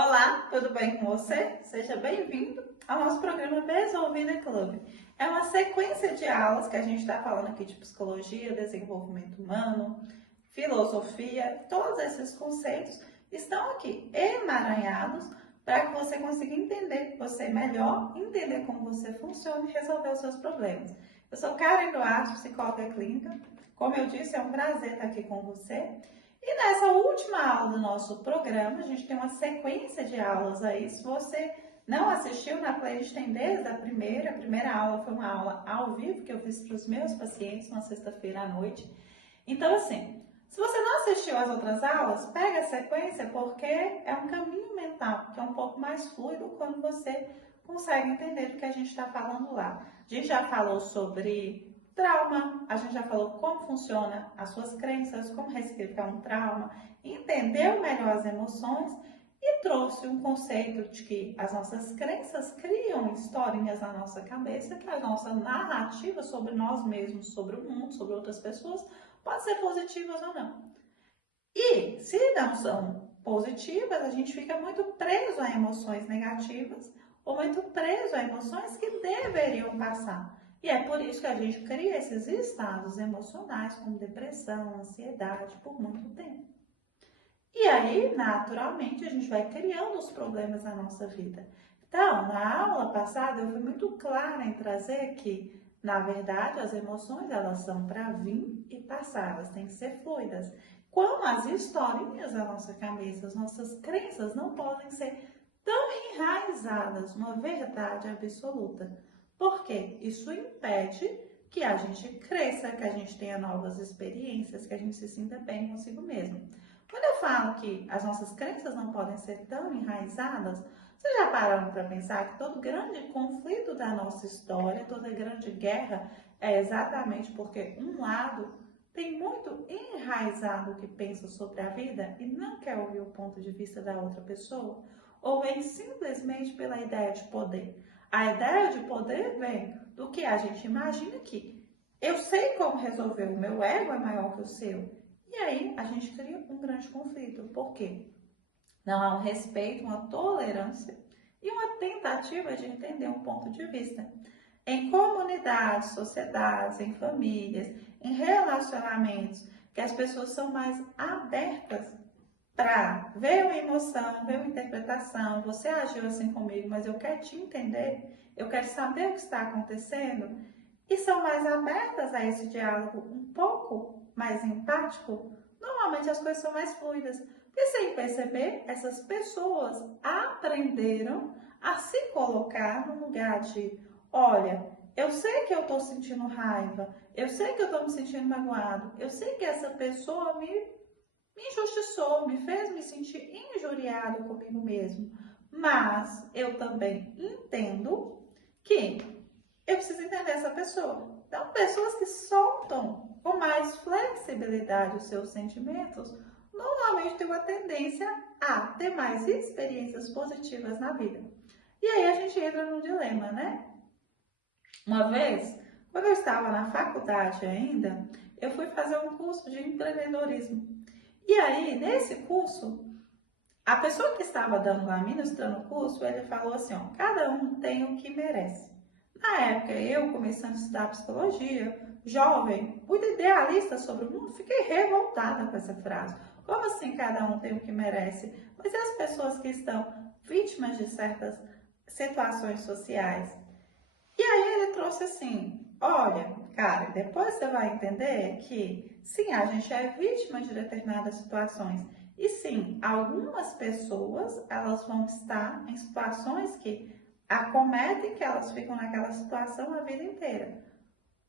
Olá, tudo bem com você? Seja bem-vindo ao nosso programa Resolvida Club. É uma sequência de aulas que a gente está falando aqui de psicologia, desenvolvimento humano, filosofia, todos esses conceitos estão aqui emaranhados para que você consiga entender você melhor, entender como você funciona e resolver os seus problemas. Eu sou Karen Duarte, psicóloga clínica. Como eu disse, é um prazer estar aqui com você. E nessa última aula do nosso programa, a gente tem uma sequência de aulas aí. Se você não assistiu, na playlist tem desde a primeira aula foi uma aula ao vivo que eu fiz para os meus pacientes uma sexta-feira à noite. Então, assim, se você não assistiu às outras aulas, pega a sequência porque é um caminho mental que é um pouco mais fluido quando você consegue entender o que a gente está falando lá. A gente já falou sobre trauma, a gente já falou como funciona as suas crenças, como ressignificar um trauma, entendeu melhor as emoções e trouxe um conceito de que as nossas crenças criam historinhas na nossa cabeça, que a nossa narrativa sobre nós mesmos, sobre o mundo, sobre outras pessoas, pode ser positivas ou não. E se não são positivas, a gente fica muito preso a emoções negativas ou muito preso a emoções que deveriam passar. E é por isso que a gente cria esses estados emocionais como depressão, ansiedade por muito tempo. E aí, naturalmente, a gente vai criando os problemas na nossa vida. Então, na aula passada, eu fui muito clara em trazer que, na verdade, as emoções, elas são para vir e passar, elas têm que ser fluidas. Como as historinhas da nossa cabeça, as nossas crenças não podem ser tão enraizadas numa verdade absoluta. Por quê? Isso impede que a gente cresça, que a gente tenha novas experiências, que a gente se sinta bem consigo mesmo. Quando eu falo que as nossas crenças não podem ser tão enraizadas, vocês já pararam para pensar que todo grande conflito da nossa história, toda grande guerra, é exatamente porque um lado tem muito enraizado o que pensa sobre a vida e não quer ouvir o ponto de vista da outra pessoa? Ou vem simplesmente pela ideia de poder? A ideia de poder vem do que a gente imagina que eu sei como resolver, o meu ego é maior que o seu. E aí a gente cria um grande conflito. Por quê? Não há um respeito, uma tolerância e uma tentativa de entender um ponto de vista. Em comunidades, sociedades, em famílias, em relacionamentos, que as pessoas são mais abertas para ver uma emoção, ver uma interpretação, você agiu assim comigo, mas eu quero te entender, eu quero saber o que está acontecendo, e são mais abertas a esse diálogo um pouco mais empático, normalmente as coisas são mais fluidas. Porque sem perceber, essas pessoas aprenderam a se colocar no lugar de, olha, eu sei que eu estou sentindo raiva, eu sei que eu estou me sentindo magoado, eu sei que essa pessoa me injustiçou, me fez me sentir injuriado comigo mesmo. Mas eu também entendo que eu preciso entender essa pessoa. Então, pessoas que soltam com mais flexibilidade os seus sentimentos, normalmente têm uma tendência a ter mais experiências positivas na vida. E aí a gente entra num dilema, né? Uma vez, quando eu estava na faculdade ainda, eu fui fazer um curso de empreendedorismo. E aí, nesse curso, a pessoa que estava dando lá, ministrando o curso, ele falou assim, ó, cada um tem o que merece. Na época, eu começando a estudar psicologia, jovem, muito idealista sobre o mundo, fiquei revoltada com essa frase. Como assim cada um tem o que merece? Mas e as pessoas que estão vítimas de certas situações sociais? E aí ele trouxe assim, olha, cara, depois você vai entender que sim, a gente é vítima de determinadas situações. E sim, algumas pessoas, elas vão estar em situações que acometem que elas ficam naquela situação a vida inteira.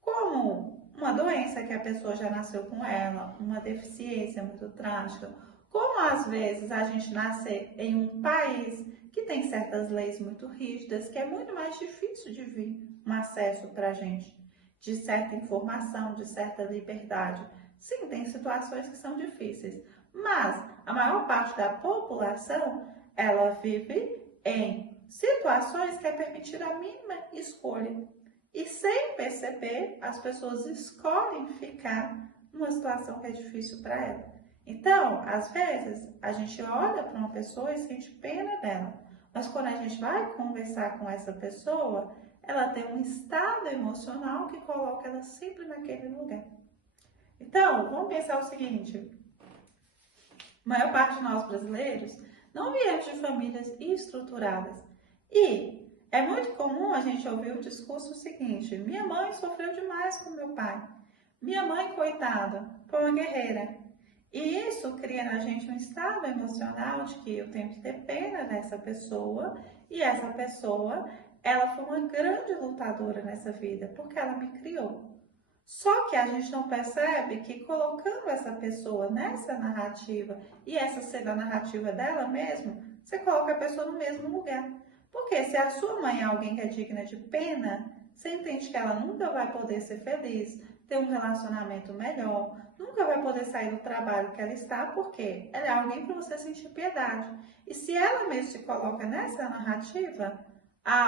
Como uma doença que a pessoa já nasceu com ela, uma deficiência muito trágica, como às vezes a gente nascer em um país que tem certas leis muito rígidas, que é muito mais difícil de vir um acesso para a gente de certa informação, de certa liberdade. Sim, tem situações que são difíceis, mas a maior parte da população, ela vive em situações que é permitida a mínima escolha. E sem perceber, as pessoas escolhem ficar numa situação que é difícil para ela. Então, às vezes, a gente olha para uma pessoa e sente pena dela, mas quando a gente vai conversar com essa pessoa, ela tem um estado emocional que coloca ela sempre naquele lugar. Então, vamos pensar o seguinte: a maior parte de nós brasileiros não viemos de famílias estruturadas. E é muito comum a gente ouvir o discurso seguinte: minha mãe sofreu demais com meu pai. Minha mãe, coitada, foi uma guerreira. E isso cria na gente um estado emocional de que eu tenho que ter pena dessa pessoa e essa pessoa, ela foi uma grande lutadora nessa vida porque ela me criou. Só que a gente não percebe que colocando essa pessoa nessa narrativa e essa sendo a narrativa dela mesmo, você coloca a pessoa no mesmo lugar. Porque se a sua mãe é alguém que é digna de pena, você entende que ela nunca vai poder ser feliz, ter um relacionamento melhor, nunca vai poder sair do trabalho que ela está, porque ela é alguém para você sentir piedade. E se ela mesmo se coloca nessa narrativa,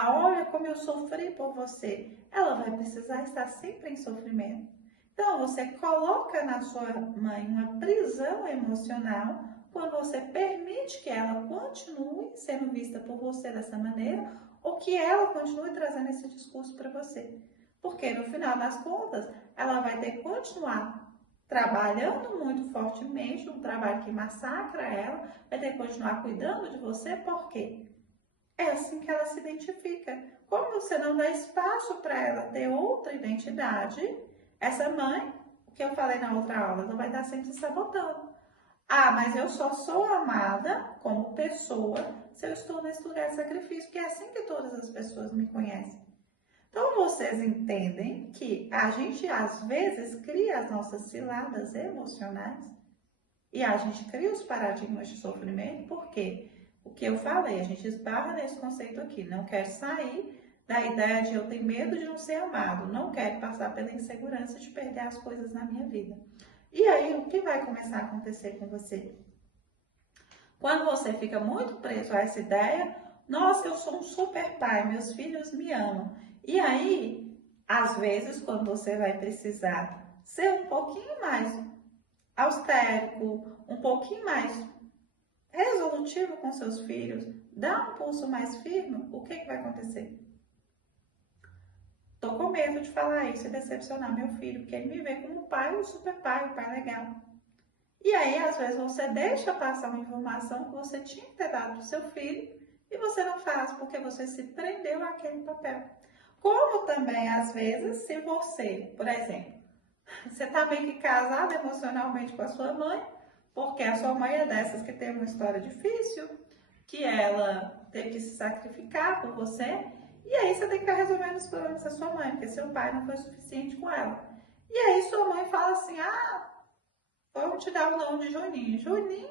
olha como eu sofri por você, ela vai precisar estar sempre em sofrimento. Então, você coloca na sua mãe uma prisão emocional quando você permite que ela continue sendo vista por você dessa maneira ou que ela continue trazendo esse discurso para você. Porque, no final das contas, ela vai ter que continuar trabalhando muito fortemente, um trabalho que massacra ela, vai ter que continuar cuidando de você, por quê? É assim que ela se identifica. Como você não dá espaço para ela ter outra identidade, essa mãe, o que eu falei na outra aula, ela vai estar sempre se sabotando. Mas eu só sou amada como pessoa se eu estou nesse lugar de sacrifício, que é assim que todas as pessoas me conhecem. Então, vocês entendem que a gente, às vezes, cria as nossas ciladas emocionais e a gente cria os paradigmas de sofrimento, porque o que eu falei, a gente esbarra nesse conceito aqui, não quer sair da ideia de eu ter medo de não ser amado, não quero passar pela insegurança de perder as coisas na minha vida. E aí, o que vai começar a acontecer com você? Quando você fica muito preso a essa ideia, nossa, eu sou um super pai, meus filhos me amam. E aí, às vezes, quando você vai precisar ser um pouquinho mais austérico, um pouquinho mais resolutivo com seus filhos, dar um pulso mais firme, o que vai acontecer? Tô com medo de falar isso e decepcionar meu filho, porque ele me vê como um pai, um super pai, um pai legal. E aí, às vezes, você deixa passar uma informação que você tinha que ter dado para o seu filho e você não faz porque você se prendeu àquele papel. Como também, às vezes, se você, por exemplo, você está meio que casado emocionalmente com a sua mãe, porque a sua mãe é dessas que teve uma história difícil, que ela teve que se sacrificar por você, e aí você tem que estar resolvendo os problemas da sua mãe, porque seu pai não foi suficiente com ela. E aí sua mãe fala assim, vamos te dar o nome de Juninho. Juninho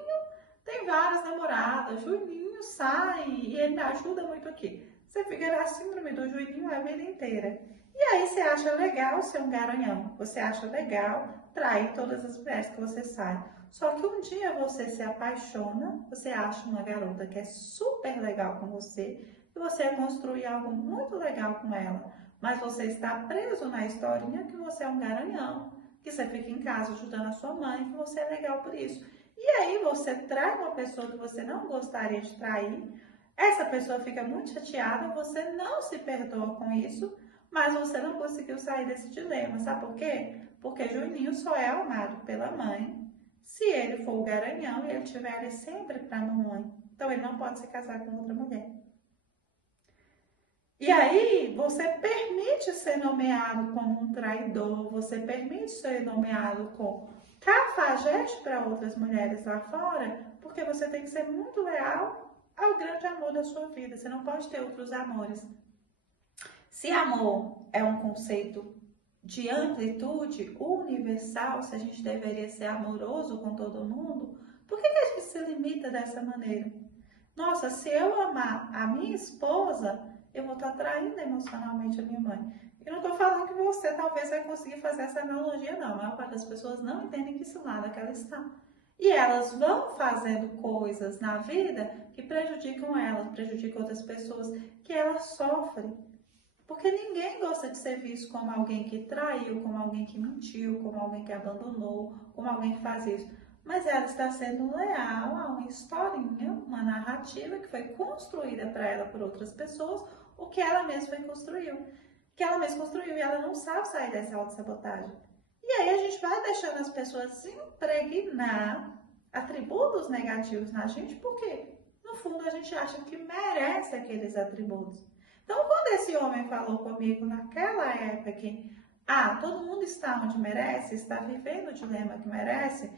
tem várias namoradas, Juninho sai e ele me ajuda muito aqui. Você fica na síndrome do Juninho a vida inteira. E aí você acha legal ser um garanhão, você acha legal trair todas as mulheres que você sai. Só que um dia você se apaixona, você acha uma garota que é super legal com você e você vai construir algo muito legal com ela. Mas você está preso na historinha que você é um garanhão, que você fica em casa ajudando a sua mãe, que você é legal por isso. E aí você trai uma pessoa que você não gostaria de trair, essa pessoa fica muito chateada, você não se perdoa com isso, mas você não conseguiu sair desse dilema. Sabe por quê? Porque Juninho só é amado pela mãe se ele for o garanhão e ele estiver ali sempre para a mamãe. Então ele não pode se casar com outra mulher. E aí você permite ser nomeado como um traidor, você permite ser nomeado como cafajeste para outras mulheres lá fora, porque você tem que ser muito leal ao grande amor da sua vida. Você não pode ter outros amores. Se amor é um conceito de amplitude universal, se a gente deveria ser amoroso com todo mundo, por que a gente se limita dessa maneira? Nossa, se eu amar a minha esposa, eu vou estar traindo emocionalmente a minha mãe. Eu não estou falando que você talvez vai conseguir fazer essa analogia, não. A maior parte das pessoas não entendem que esse lado que ela está. E elas vão fazendo coisas na vida que prejudicam elas, prejudicam outras pessoas, que elas sofrem. Porque ninguém gosta de ser visto como alguém que traiu, como alguém que mentiu, como alguém que abandonou, como alguém que faz isso. mas ela está sendo leal a uma historinha, uma narrativa que foi construída para ela por outras pessoas, o que ela mesma construiu. Que ela mesma construiu e ela não sabe sair dessa autossabotagem. E aí a gente vai deixando as pessoas impregnar atributos negativos na gente, porque no fundo a gente acha que merece aqueles atributos. Então, quando esse homem falou comigo naquela época que todo mundo está onde merece, está vivendo o dilema que merece,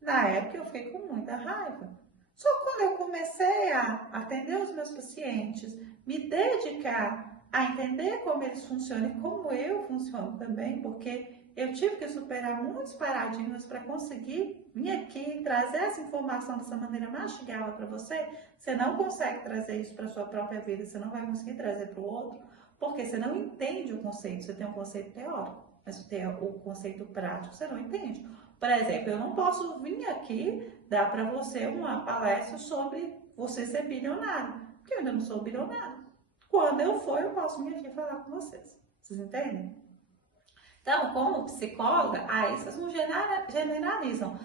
na época eu fiquei com muita raiva. Só quando eu comecei a atender os meus pacientes, me dedicar a entender como eles funcionam e como eu funciono também, porque eu tive que superar muitos paradigmas para conseguir vir aqui e trazer essa informação dessa maneira mastigável para você. Você não consegue trazer isso para a sua própria vida, você não vai conseguir trazer para o outro, porque você não entende o conceito. Você tem um conceito teórico, mas você tem o conceito prático, você não entende. Por exemplo, eu não posso vir aqui dar para você uma palestra sobre você ser bilionário, porque eu ainda não sou bilionário. Quando eu for, eu posso vir aqui falar com vocês. Vocês entendem? Então, como psicóloga, aí vocês não generalizam.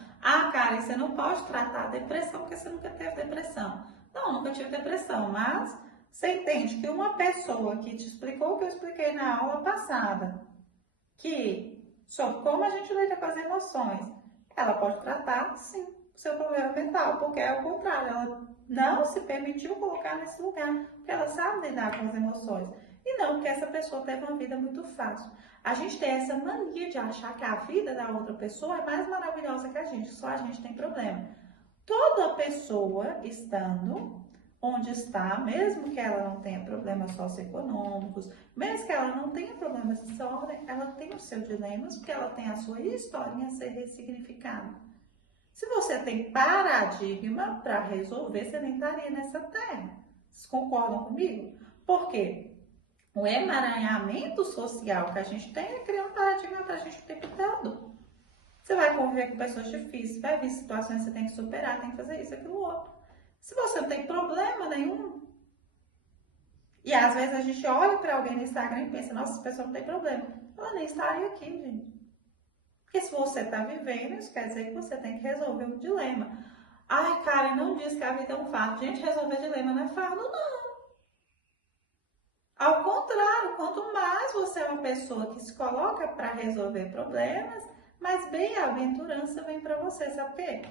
Karen, você não pode tratar a depressão porque você nunca teve depressão. Não, nunca tive depressão, mas você entende que uma pessoa que te explicou o que eu expliquei na aula passada, que sobre como a gente lida com as emoções, ela pode tratar, sim, o seu problema mental, porque é o contrário, ela não se permitiu colocar nesse lugar, porque ela sabe lidar com as emoções. E não porque essa pessoa teve uma vida muito fácil. A gente tem essa mania de achar que a vida da outra pessoa é mais maravilhosa que a gente, só a gente tem problema. Toda pessoa estando onde está, mesmo que ela não tenha problemas socioeconômicos, mesmo que ela não tenha problemas de ordem, ela tem os seus dilemas, porque ela tem a sua historinha a ser ressignificada. Se você tem paradigma para resolver, você nem estaria nessa terra. Vocês concordam comigo? Por quê? O emaranhamento social que a gente tem é criar um paradigma para a gente o tempo todo. Você vai conviver com pessoas difíceis, vai vir situações que você tem que superar, tem que fazer isso, aquilo, outro. Se você não tem problema nenhum, e às vezes a gente olha para alguém no Instagram e pensa, nossa, essa pessoa não tem problema. Ela nem estaria aqui, gente. Porque se você está vivendo, isso quer dizer que você tem que resolver um dilema. Cara, não diz que a vida é um fardo. Gente, resolver dilema não é fardo, não. Ao contrário, quanto mais você é uma pessoa que se coloca para resolver problemas, mais bem-aventurança vem para você, sabe por quê?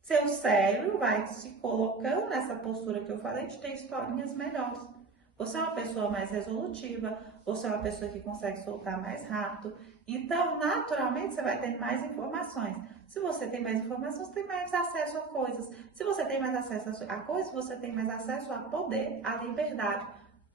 Seu cérebro vai se colocando nessa postura que eu falei de ter historinhas melhores. Você é uma pessoa mais resolutiva, você é uma pessoa que consegue soltar mais rápido. Então, naturalmente, você vai ter mais informações. Se você tem mais informações, você tem mais acesso a coisas. Se você tem mais acesso a coisas, você tem mais acesso a poder, a liberdade.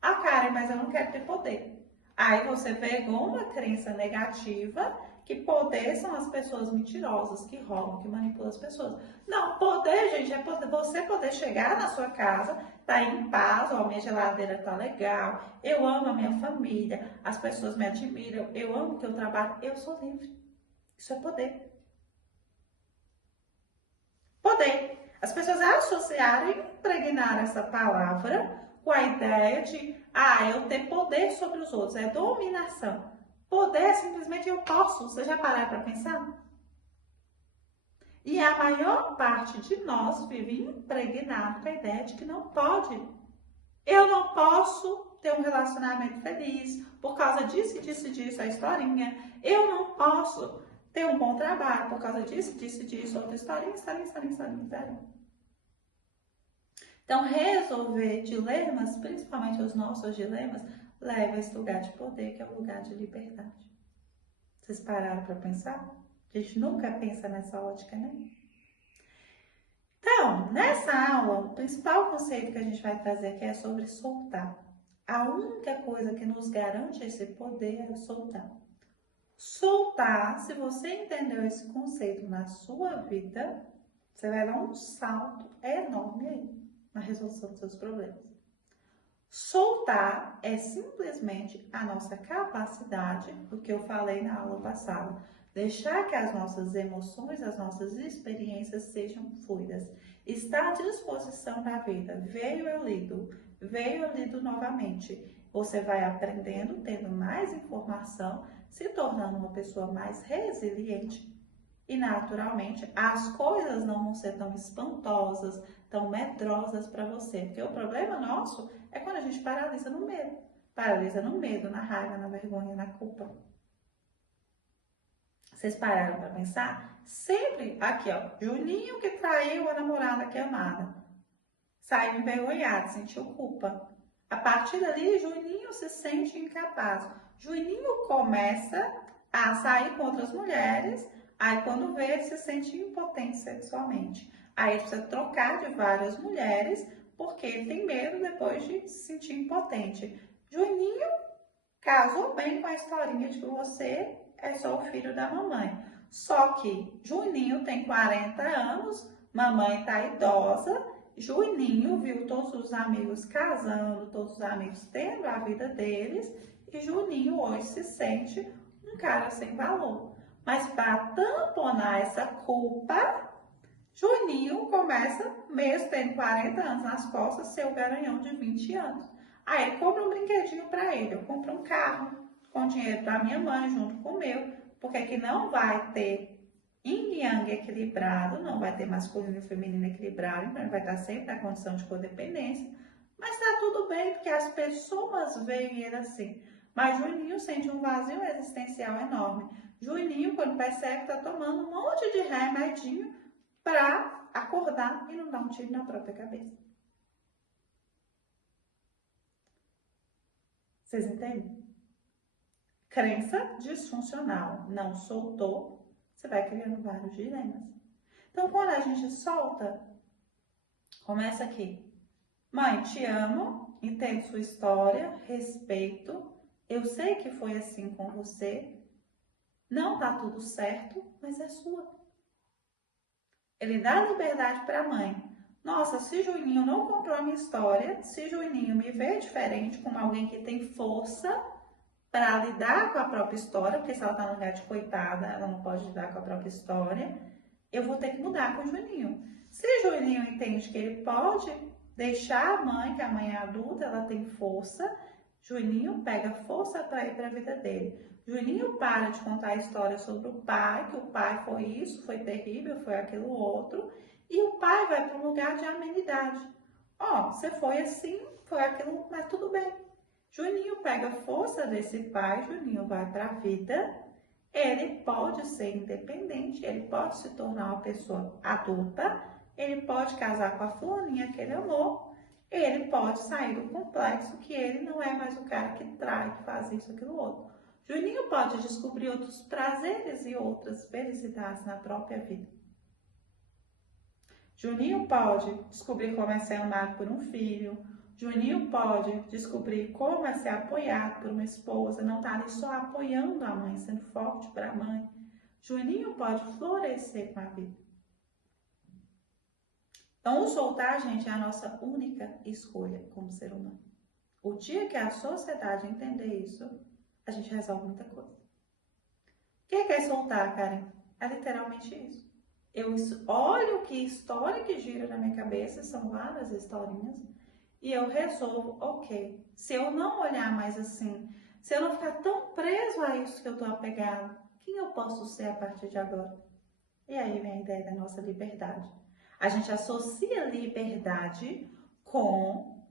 Karen, mas eu não quero ter poder. Aí você pegou uma crença negativa que poder são as pessoas mentirosas, que roubam, que manipulam as pessoas. Não, poder, gente, é poder, você poder chegar na sua casa, tá em paz, ó, minha geladeira tá legal, eu amo a minha família, as pessoas me admiram, eu amo que eu trabalho, eu sou livre. Isso é poder. Poder. As pessoas associaram e impregnaram essa palavra com a ideia de, eu ter poder sobre os outros, é dominação. Poder é simplesmente eu posso. Você já pararam para pensar? E a maior parte de nós vive impregnado com a ideia de que não pode. Eu não posso ter um relacionamento feliz por causa disso, disso, disso, a historinha. Eu não posso ter um bom trabalho por causa disso, disso, disso, outra historinha. Então, resolver dilemas, principalmente os nossos dilemas, leva a esse lugar de poder, que é um lugar de liberdade. Vocês pararam para pensar? A gente nunca pensa nessa ótica, né? Então, nessa aula, o principal conceito que a gente vai trazer aqui é sobre soltar. A única coisa que nos garante esse poder é soltar. Soltar, se você entendeu esse conceito na sua vida, você vai dar um salto enorme aí na resolução dos seus problemas. Soltar é simplesmente a nossa capacidade, do que eu falei na aula passada, deixar que as nossas emoções, as nossas experiências sejam fluidas. Estar à disposição da vida. Veio, eu lido novamente. Você vai aprendendo, tendo mais informação, se tornando uma pessoa mais resiliente. E naturalmente as coisas não vão ser tão espantosas, tão medrosas para você. Porque o problema nosso é quando a gente paralisa no medo. Paralisa no medo, na raiva, na vergonha, na culpa. Vocês pararam para pensar? Sempre aqui, ó, Juninho que traiu a namorada que é amada. Saiu envergonhado, sentiu culpa. A partir dali, Juninho se sente incapaz. Juninho começa a sair com outras mulheres, aí quando vê, ele se sente impotente sexualmente. Aí ele precisa trocar de várias mulheres, porque ele tem medo depois de se sentir impotente. Juninho casou bem com a historinha de que você é só o filho da mamãe. Só que Juninho tem 40 anos, mamãe está idosa, Juninho viu todos os amigos casando, todos os amigos tendo a vida deles, e Juninho hoje se sente um cara sem valor. Mas para tamponar essa culpa, Juninho começa, mesmo tendo 40 anos nas costas, ser o garanhão de 20 anos. Aí ele compra um brinquedinho para ele, eu compro um carro com dinheiro da minha mãe junto com o meu, porque aqui não vai ter yin e yang equilibrado, não vai ter masculino e feminino equilibrado, então ele vai estar sempre na condição de codependência, mas está tudo bem, porque as pessoas veem ele assim. Mas Juninho sente um vazio existencial enorme. Juninho, quando percebe, está tomando um monte de remedinho para acordar e não dar um tiro na própria cabeça. Vocês entendem? Crença disfuncional. Não soltou, você vai criando vários dilemas. Então, quando a gente solta, começa aqui. Mãe, te amo, entendo sua história, respeito. Eu sei que foi assim com você. Não tá tudo certo, mas é sua. Ele dá liberdade para a mãe. Nossa, se Juninho não comprou a minha história, se Juninho me vê diferente como alguém que tem força para lidar com a própria história, porque se ela está no lugar de coitada, ela não pode lidar com a própria história, eu vou ter que mudar com o Juninho. Se Juninho entende que ele pode deixar a mãe, que a mãe é adulta, ela tem força, Juninho pega força para ir para a vida dele. Juninho para de contar a história sobre o pai, que o pai foi isso, foi terrível, foi aquilo outro, e o pai vai para um lugar de amenidade. Ó, você foi assim, foi aquilo, mas tudo bem. Juninho pega a força desse pai, Juninho vai para a vida, ele pode ser independente, ele pode se tornar uma pessoa adulta, ele pode casar com a fulaninha que ele amou, ele pode sair do complexo que ele não é mais o cara que trai, que faz isso, aquilo, outro. Juninho pode descobrir outros prazeres e outras felicidades na própria vida. Juninho pode descobrir como é ser amado por um filho. Juninho pode descobrir como é ser apoiado por uma esposa, não estar ali só apoiando a mãe, sendo forte para a mãe. Juninho pode florescer com a vida. Então, o soltar, gente, é a nossa única escolha como ser humano. O dia que a sociedade entender isso, a gente resolve muita coisa. O que é soltar, Karen? É literalmente isso. Eu olho que história que gira na minha cabeça, são várias historinhas, e eu resolvo, ok, se eu não olhar mais assim, se eu não ficar tão preso a isso que eu estou apegado, quem eu posso ser a partir de agora? E aí vem a ideia da nossa liberdade. A gente associa liberdade com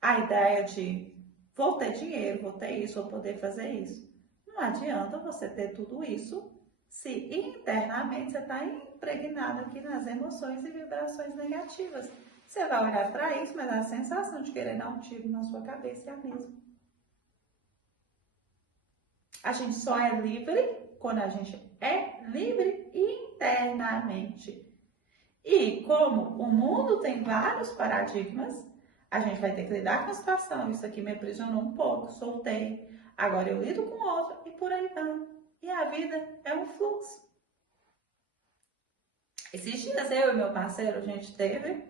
a ideia de vou ter dinheiro, vou ter isso, vou poder fazer isso. Não adianta você ter tudo isso se internamente você está impregnado aqui nas emoções e vibrações negativas. Você vai olhar para isso, mas a sensação de querer dar um tiro na sua cabeça é a mesma. A gente só é livre quando a gente é livre internamente. E como o mundo tem vários paradigmas, a gente vai ter que lidar com a situação. Isso aqui me aprisionou um pouco, soltei. Agora eu lido com outro e por aí vai. E a vida é um fluxo. Esses dias eu e meu parceiro, a gente teve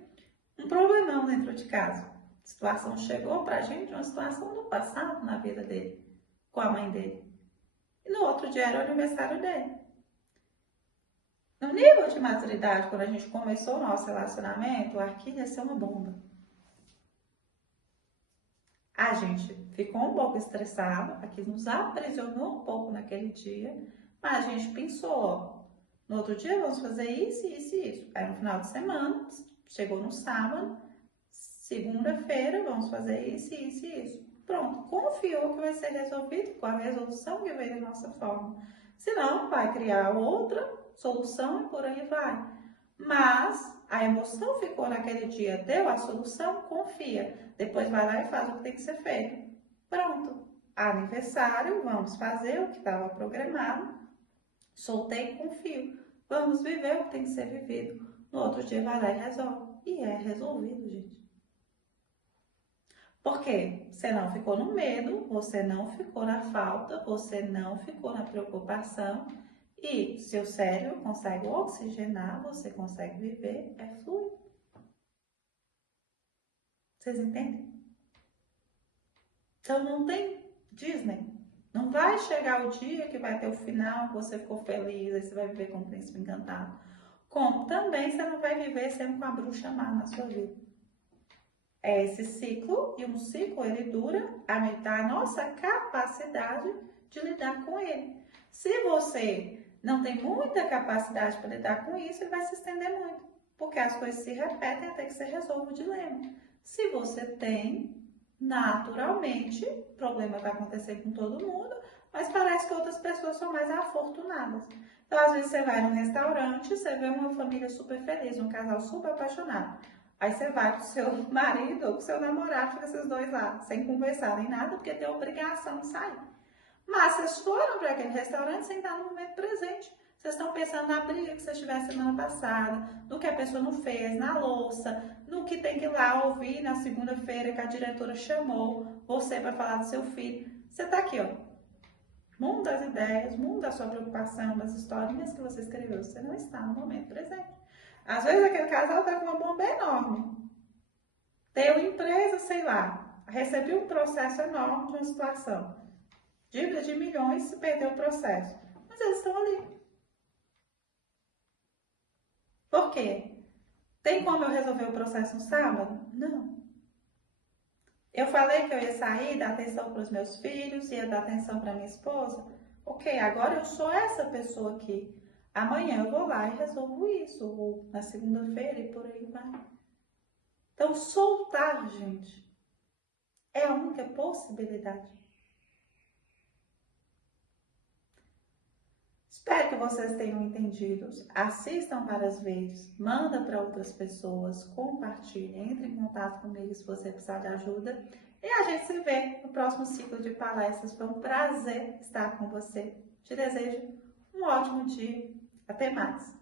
um problemão dentro de casa. A situação chegou pra gente, uma situação do passado na vida dele, com a mãe dele. E no outro dia era o aniversário dele. No nível de maturidade, quando a gente começou o nosso relacionamento, aquilo ia ser uma bomba. A gente ficou um pouco estressado, aquilo nos aprisionou um pouco naquele dia, mas a gente pensou, ó, No outro dia vamos fazer isso, isso e isso. Aí no final de semana, chegou no sábado, segunda-feira vamos fazer isso, isso e isso. Pronto, confiou que vai ser resolvido com a resolução que veio da nossa forma. Senão, vai criar outra solução e por aí vai. Mas a emoção ficou naquele dia, deu a solução, confia. Depois vai lá e faz o que tem que ser feito. Pronto. Aniversário, vamos fazer o que estava programado. Soltei e confio. Vamos viver o que tem que ser vivido. No outro dia vai lá e resolve. E é resolvido, gente. Por quê? Você não ficou no medo, você não ficou na falta, você não ficou na preocupação e seu cérebro consegue oxigenar, você consegue viver, é fluido. Vocês entendem? Então não tem Disney. Não vai chegar o dia que vai ter o final, que você ficou feliz, aí você vai viver com o príncipe encantado. Como também você não vai viver sendo com a bruxa má na sua vida. É esse ciclo, e um ciclo ele dura a metade da nossa capacidade de lidar com ele. Se você não tem muita capacidade para lidar com isso, ele vai se estender muito, porque as coisas se repetem até que você resolva o dilema. Se você tem, naturalmente, o problema vai acontecer com todo mundo, mas parece que outras pessoas são mais afortunadas. Então, às vezes você vai num restaurante, você vê uma família super feliz, um casal super apaixonado. Aí você vai com o seu marido ou com o seu namorado, fica esses dois lá, sem conversar nem nada, porque tem obrigação de sair. Mas vocês foram para aquele restaurante sem estar no momento presente. Vocês estão pensando na briga que vocês tiveram semana passada, no que a pessoa não fez, na louça, no que tem que ir lá ouvir na segunda-feira que a diretora chamou você para falar do seu filho. Você está aqui, ó. Mundo das ideias, mundo da sua preocupação, das historinhas que você escreveu. Você não está no momento presente. Às vezes aquele casal está com uma bomba enorme. Tem uma empresa, sei lá, recebeu um processo enorme de uma situação. Dívida de milhões, se perdeu o processo. Mas eles estão ali. Por quê? Tem como eu resolver o processo no sábado? Não. Eu falei que eu ia sair, dar atenção para os meus filhos, ia dar atenção para minha esposa. Ok, agora eu sou essa pessoa aqui. Amanhã eu vou lá e resolvo isso, ou na segunda-feira e por aí vai. Então, soltar, gente, é a única possibilidade. Espero que vocês tenham entendido. Assistam várias vezes, manda para outras pessoas, compartilhe, entre em contato comigo se você precisar de ajuda. E a gente se vê no próximo ciclo de palestras. Foi um prazer estar com você. Te desejo um ótimo dia. Até mais!